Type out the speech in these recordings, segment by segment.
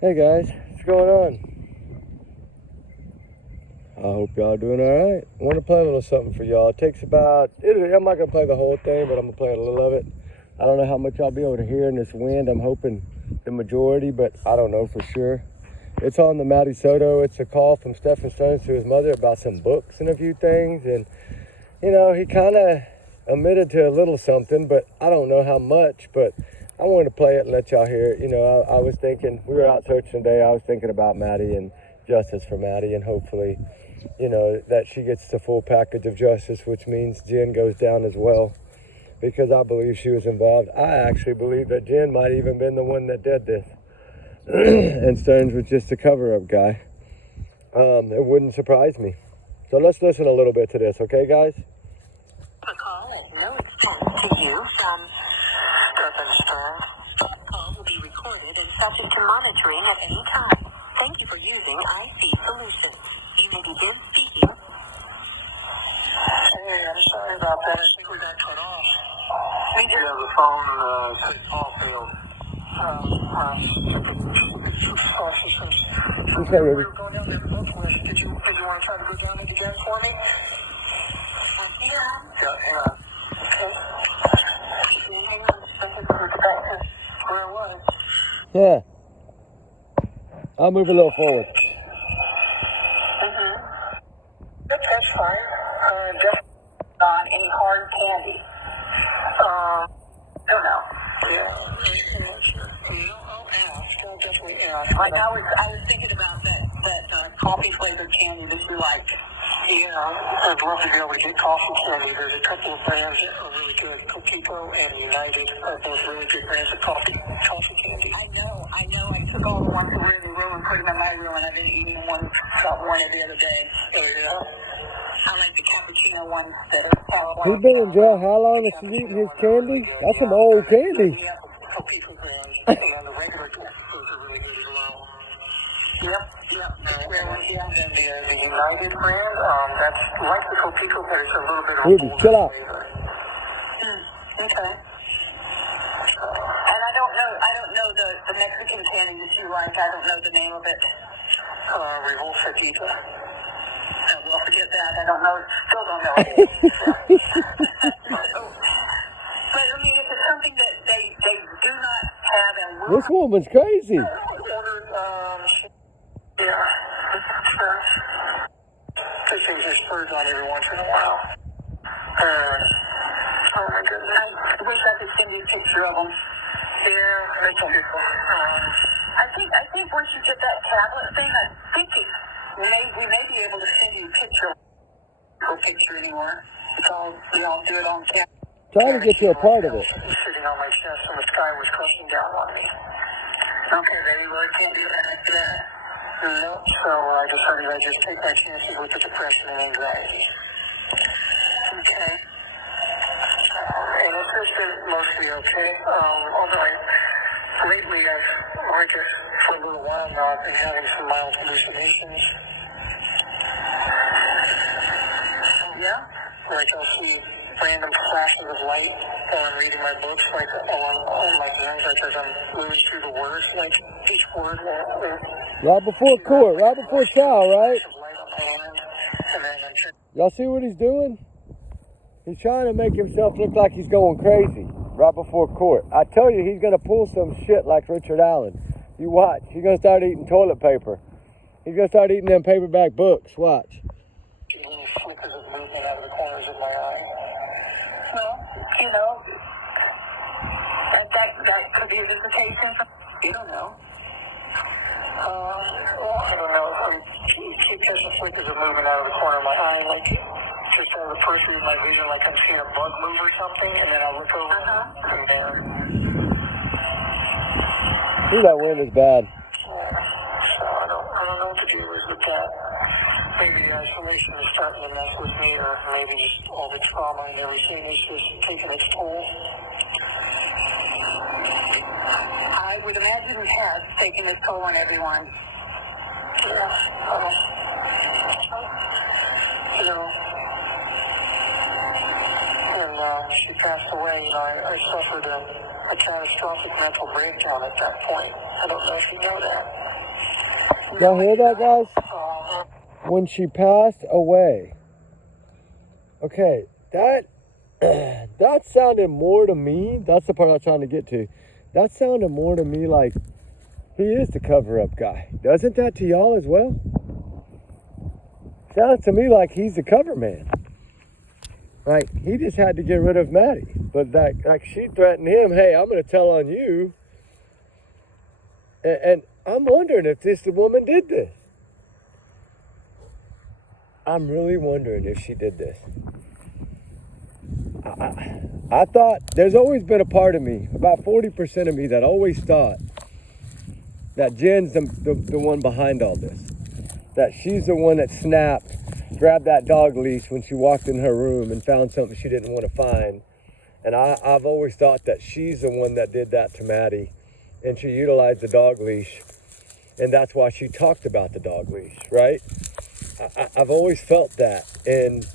Hey guys, what's going on? I hope y'all doing alright. I want to play a little something for y'all. It takes about, I'm not going to play the whole thing, but I'm going to play a little of it. I don't know how much I'll be able to hear in this wind. I'm hoping the majority, but I don't know for sure. It's on the Maddie Soto. It's a call from Stephen Stones to his mother about some books and a few things. And, you know, he kind of admitted to a little something, but I don't know how much, but I wanted to play it and let y'all hear it. You know, I was thinking, we were out searching today. I was thinking about Maddie and justice for Maddie, and hopefully, you know, that she gets the full package of justice, which means Jenn goes down as well, because I believe she was involved. I actually believe that Jenn might even been the one that did this. And Stearns was just a cover-up guy. It wouldn't surprise me. So let's listen a little bit to this, okay, guys? The call is no extent to you from Stephen Stearns. The call will be recorded and subject to monitoring at any time. Thank you for using IC Solutions. You may begin speaking. Hey, I'm sorry about that. I think we got cut off. We do have the phone said call failed. Okay, we were going down that book list. Did you want to try to go down it again for me? Yeah, hang on. Okay. Hang on a second. Where it was. Yeah. I'll move a little forward. That's fine. Just on any hard candy. Don't know. Yeah, sure. I'll ask. I'll definitely ask. Like I was thinking about that coffee flavored candy that you like. Yeah, I'd love to be able to get coffee candy. There's a couple of brands that are really good. Coquito and United are both really good brands of coffee candy. I know. I took all the ones that were in the room and put them in my room, and I've been eating one every other day. Oh, yeah. I like the cappuccino ones that are California. He's been in jail how long has he eaten his candy? That's some old candy. Yeah, Coquito brands. And then the regular Coquitos are really good as well. Yep. And the United brand, that's like the Coquito, but it's a little bit of a Ruby, chill out. flavor. Okay. And I don't know the Mexican candy that you like. I don't know the name of it. Revolsadita. Well, forget that. I don't know. Still don't know it. But I mean, if it's something that they do not have and will. This woman's crazy. Yeah. These things are spurred on every once in a while. Oh my goodness. I wish I could send you a picture of them. Yeah, that's beautiful. I think once you get that tablet thing, I think we may be able to send you a picture. No picture anymore. We all do it on camera. Trying to get you a part of it. I was sitting on my chest and the sky was crashing down on me. Okay, baby, well, I can't do that. No, so I decided I'd just take my chances with the depression and anxiety. Okay. And it's just been mostly okay. Although lately for a little while now, I've been having some mild hallucinations. Yeah? Like I'll see random flashes of light while I'm reading my books, like on my hands, like as I'm moving through the words, like each word will Right before court, right before trial, right? Y'all see what he's doing? He's trying to make himself look like he's going crazy right before court. I tell you, he's going to pull some shit like Richard Allen. You watch. He's going to start eating toilet paper. He's going to start eating them paperback books. Watch. Little flickers of movement out of the corners of my eye. Well, you know, that could be a visitation. You don't know. Well, I don't know. I keep catching flickers of movement out of the corner of my eye, like just out of the periphery of my vision, like I'm seeing a bug move or something, and then I look over and there. Ooh, that wind is bad. So I don't know what the deal is with that. Maybe the isolation is starting to mess with me, or maybe just all the trauma and everything is just taking its toll. I would imagine it has taken its toll on everyone. Yeah. You know, and she passed away. You know, I suffered a catastrophic mental breakdown at that point. I don't know if you know that. Y'all hear that, guys? When she passed away. Okay, that sounded more to me, that's the part I'm trying to get to. That sounded more to me like he is the cover-up guy. Doesn't that to y'all as well? Sounds to me like he's the cover man. Like, he just had to get rid of Maddie. But like she threatened him, hey, I'm going to tell on you. And I'm wondering if this woman did this. I'm really wondering if she did this. I thought, there's always been a part of me, about 40% of me, that always thought that Jenn's the one behind all this. That she's the one that snapped, grabbed that dog leash when she walked in her room and found something she didn't want to find. And I've always thought that she's the one that did that to Maddie. And she utilized the dog leash. And that's why she talked about the dog leash, right? I've always felt that. And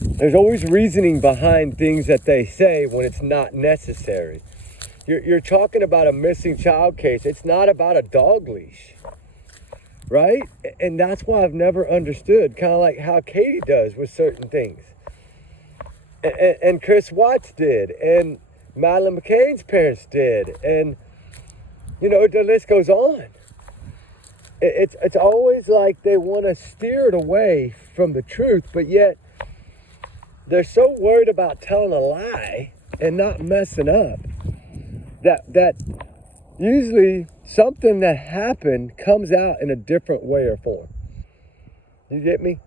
there's always reasoning behind things that they say when it's not necessary. You're talking about a missing child case. It's not about a dog leash, right? And that's why I've never understood, kind of like how Katie does with certain things. And Chris Watts did, and Madeline McCain's parents did, and, you know, the list goes on. It's always like they want to steer it away from the truth, but yet they're so worried about telling a lie and not messing up that usually something that happened comes out in a different way or form. You get me?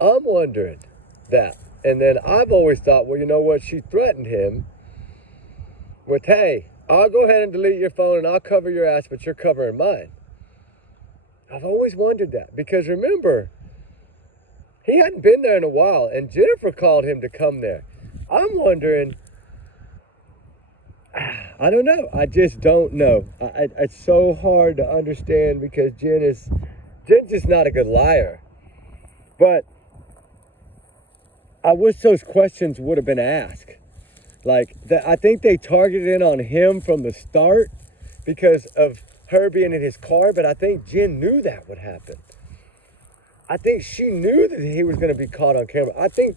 I'm wondering that. And then I've always thought, well, you know what? She threatened him with, hey, I'll go ahead and delete your phone and I'll cover your ass, but you're covering mine. I've always wondered that because remember, he hadn't been there in a while and Jennifer called him to come there. I'm wondering, I don't know. I just don't know. It's so hard to understand because Jenn's just not a good liar. But I wish those questions would have been asked. Like, I think they targeted in on him from the start because of her being in his car, but I think Jenn knew that would happen. I think she knew that he was going to be caught on camera. I think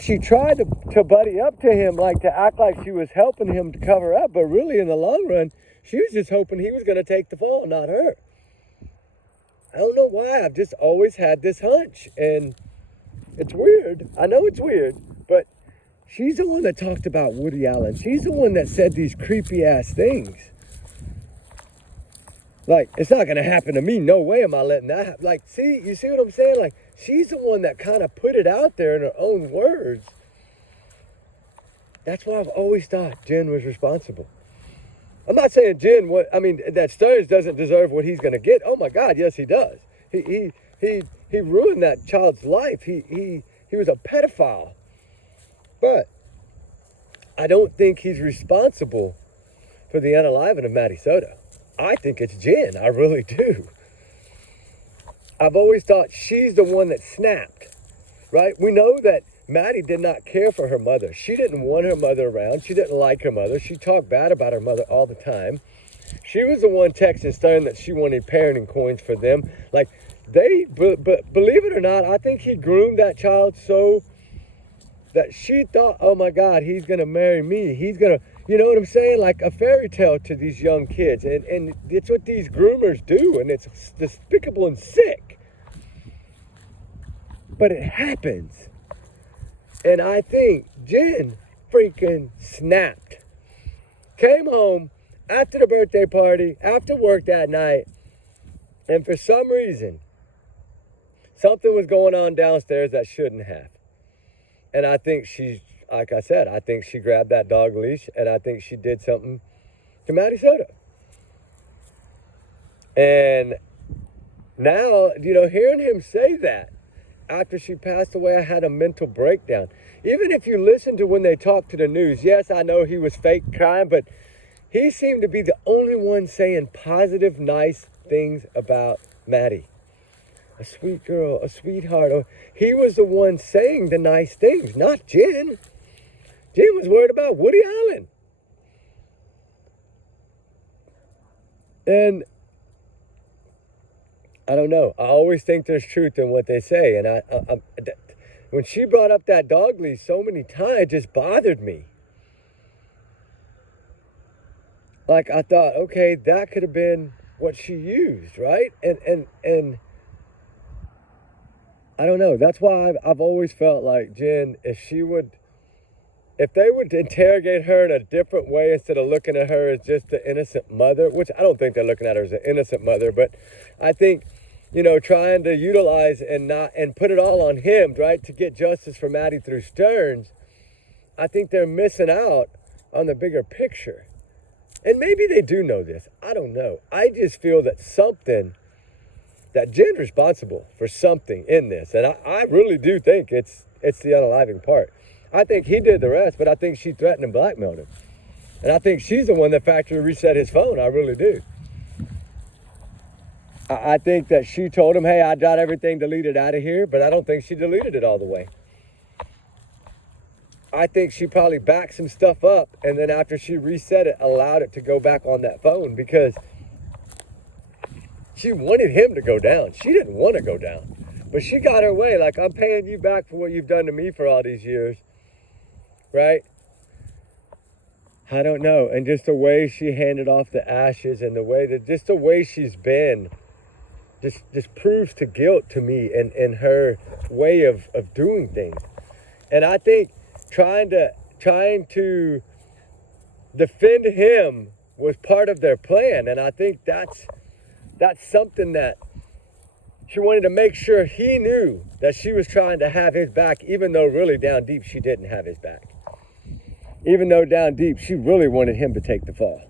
she tried to buddy up to him, like to act like she was helping him to cover up, but really in the long run, she was just hoping he was going to take the fall, not her. I don't know why. I've just always had this hunch, and it's weird. I know it's weird, but she's the one that talked about Woody Allen. She's the one that said these creepy ass things. Like, it's not going to happen to me. No way am I letting that happen. Like, see, you see what I'm saying? Like, she's the one that kind of put it out there in her own words. That's why I've always thought Jenn was responsible. I'm not saying that Stearns doesn't deserve what he's going to get. Oh my God, yes he does. He ruined that child's life. He was a pedophile. But I don't think he's responsible for the unaliving of Maddie Soto. I think it's Jenn. I really do. I've always thought she's the one that snapped, right? We know that Maddie did not care for her mother. She didn't want her mother around. She didn't like her mother. She talked bad about her mother all the time. She was the one texting Stern that she wanted parenting coins for them. Like, but believe it or not, I think he groomed that child so that she thought, oh my God, he's going to marry me. He's going to, you know what I'm saying? Like a fairy tale to these young kids. And it's what these groomers do. And it's despicable and sick. But it happens. And I think Jenn freaking snapped. Came home after the birthday party, after work that night. And for some reason, something was going on downstairs that shouldn't have. And I think like I said, I think she grabbed that dog leash and I think she did something to Maddie Soto. And now, hearing him say that after she passed away, I had a mental breakdown. Even if you listen to when they talked to the news, yes, I know he was fake crying, but he seemed to be the only one saying positive, nice things about Maddie. A sweet girl, a sweetheart. He was the one saying the nice things, not Jenn. Jenn was worried about Woody Allen. And I don't know. I always think there's truth in what they say. And when she brought up that dog leash so many times, it just bothered me. Like, I thought, okay, that could have been what she used, right? And I don't know. That's why I've always felt like Jenn, if they would interrogate her in a different way instead of looking at her as just the innocent mother, which I don't think they're looking at her as an innocent mother, but I think, trying to utilize and put it all on him, right, to get justice for Maddie through Stearns, I think they're missing out on the bigger picture. And maybe they do know this. I don't know. I just feel that Jenn's responsible for something in this. And I really do think it's the unaliving part. I think he did the rest, but I think she threatened and blackmailed him. And I think she's the one that factory reset his phone. I really do. I think that she told him, hey, I got everything deleted out of here, but I don't think she deleted it all the way. I think she probably backed some stuff up, and then after she reset it, allowed it to go back on that phone because she wanted him to go down. She didn't want to go down, but she got her way. Like, I'm paying you back for what you've done to me for all these years, right? I don't know. And just the way she handed off the ashes and the way she's been just proves to guilt to me in her way of doing things. And I think trying to defend him was part of their plan. And I think that's something that she wanted to make sure he knew that she was trying to have his back, even though really down deep she didn't have his back. Even though down deep she really wanted him to take the fall.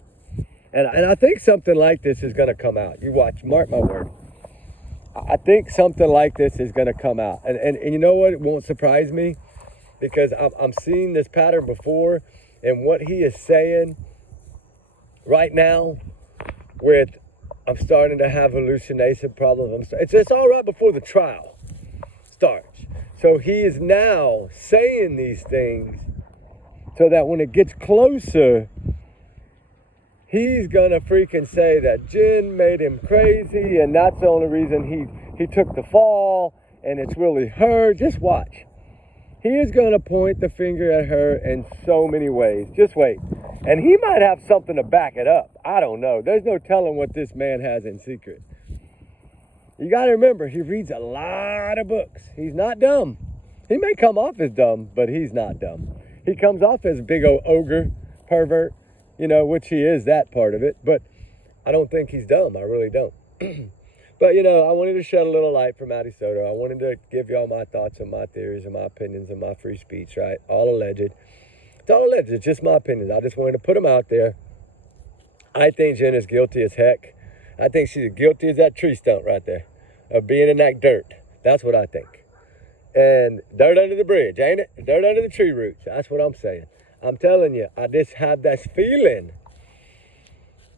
And I think something like this is going to come out. You watch, mark my word. I think something like this is going to come out. And you know what? It won't surprise me because I'm seeing this pattern before, and what he is saying right now with I'm starting to have hallucination problems. It's all right before the trial starts. So he is now saying these things so that when it gets closer, he's gonna freaking say that Jenn made him crazy and that's the only reason he took the fall and it's really her. Just watch. He is gonna point the finger at her in so many ways. Just wait. And he might have something to back it up. I don't know. There's no telling what this man has in secret. You gotta remember, he reads a lot of books. He's not dumb. He may come off as dumb, but he's not dumb. He comes off as a big old ogre, pervert, which he is that part of it. But I don't think he's dumb. I really don't. But, I wanted to shed a little light for Maddie Soto. I wanted to give y'all my thoughts and my theories and my opinions and my free speech, right? All alleged. It's all alleged. It's just my opinions. I just wanted to put them out there. I think Jenn is guilty as heck. I think she's as guilty as that tree stump right there of being in that dirt. That's what I think. And dirt under the bridge, ain't it? Dirt under the tree roots. That's what I'm saying. I'm telling you, I just have that feeling.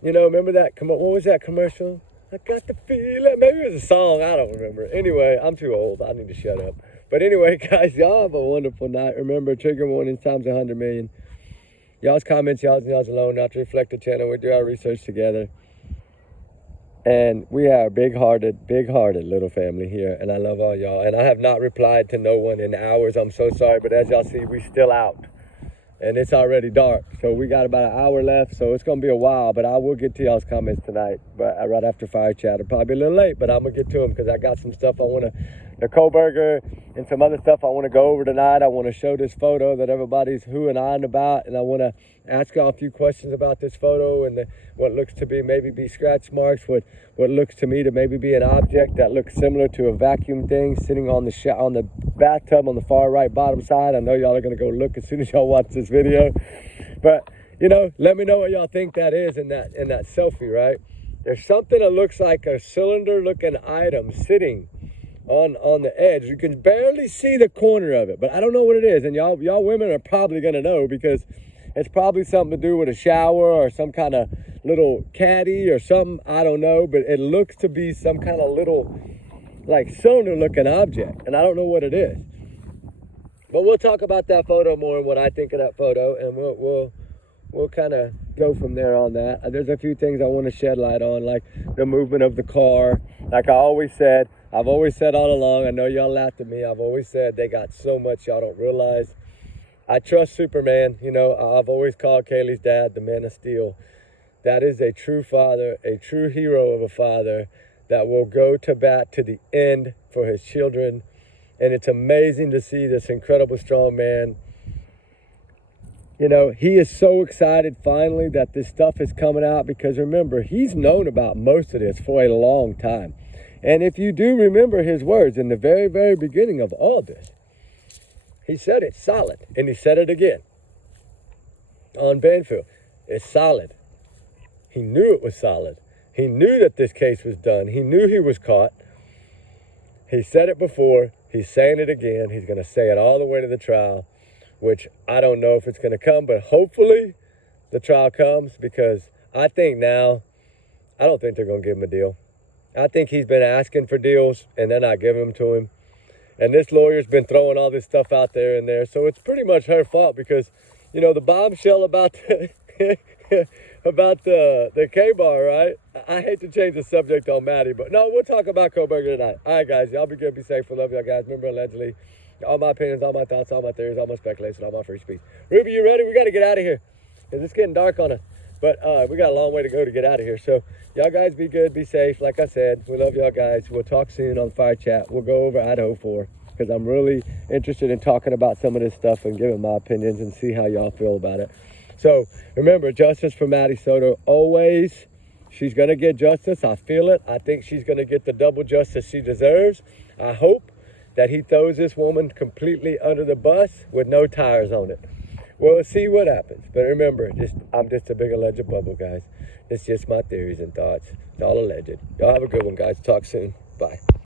Remember that? What was that commercial? I got the feeling. Maybe it was a song. I don't remember. Anyway, I'm too old. I need to shut up. But anyway, guys, y'all have a wonderful night. Remember, trigger warnings times 100 million. Y'all's comments, y'all's alone, not to reflect the channel. We do our research together. And we are a big-hearted little family here. And I love all y'all. And I have not replied to no one in hours. I'm so sorry. But as y'all see, we still out. And it's already dark. So we got about an hour left. So it's going to be a while. But I will get to y'all's comments tonight. But right after Fire Chat. It'll probably be a little late. But I'm going to get to them because I got some stuff I want to... Nicole Burger and some other stuff I want to go over tonight. I want to show this photo that everybody's hooing and eyeing about, and I want to ask y'all a few questions about this photo and what looks to be maybe scratch marks, what looks to me to maybe be an object that looks similar to a vacuum thing sitting on the bathtub on the far right bottom side. I know y'all are going to go look as soon as y'all watch this video, but let me know what y'all think that is in that selfie. Right, there's something that looks like a cylinder looking item sitting on the edge. You can barely see the corner of it, but I don't know what it is. And y'all women are probably going to know because it's probably something to do with a shower or some kind of little caddy or something. I don't know, but it looks to be some kind of little like cylinder looking object. And I don't know what it is. But we'll talk about that photo more and what I think of that photo. And we'll kind of go from there on that. There's a few things I want to shed light on, like the movement of the car. Like I always said, I've always said all along, I know y'all laughed at me, I've always said they got so much y'all don't realize. I trust Superman. You know, I've always called Kaylee's dad the Man of Steel. That is a true father, a true hero of a father that will go to bat to the end for his children. And it's amazing to see this incredible strong man. You know, he is so excited finally that this stuff is coming out, because remember, he's known about most of this for a long time. And if you do remember his words in the very, very beginning of all this, he said it's solid. And he said it again on Banfield. It's solid. He knew it was solid. He knew that this case was done. He knew he was caught. He said it before. He's saying it again. He's going to say it all the way to the trial, which I don't know if it's going to come, but hopefully the trial comes, because I think now, I don't think they're going to give him a deal. I think he's been asking for deals and they're not giving them to him. And this lawyer's been throwing all this stuff out there and there. So it's pretty much her fault, because, you know, the bombshell about about the K-bar, right? I hate to change the subject on Maddie, but no, we'll talk about Koberger tonight. All right, guys, y'all be good, be safe. We love y'all guys. Remember, allegedly, all my opinions, all my thoughts, all my theories, all my speculation, all my free speech. Ruby, you ready? We got to get out of here, because it's getting dark on us. But we got a long way to go to get out of here. So y'all guys be good, be safe. Like I said, we love y'all guys. We'll talk soon on Fire Chat. We'll go over Idaho 4, because I'm really interested in talking about some of this stuff and giving my opinions and see how y'all feel about it. So remember, justice for Maddie Soto always. She's going to get justice. I feel it. I think she's going to get the double justice she deserves. I hope that he throws this woman completely under the bus with no tires on it. We'll see what happens. But remember, I'm just a big alleged bubble, guys. It's just my theories and thoughts. It's all alleged. Y'all have a good one, guys. Talk soon. Bye.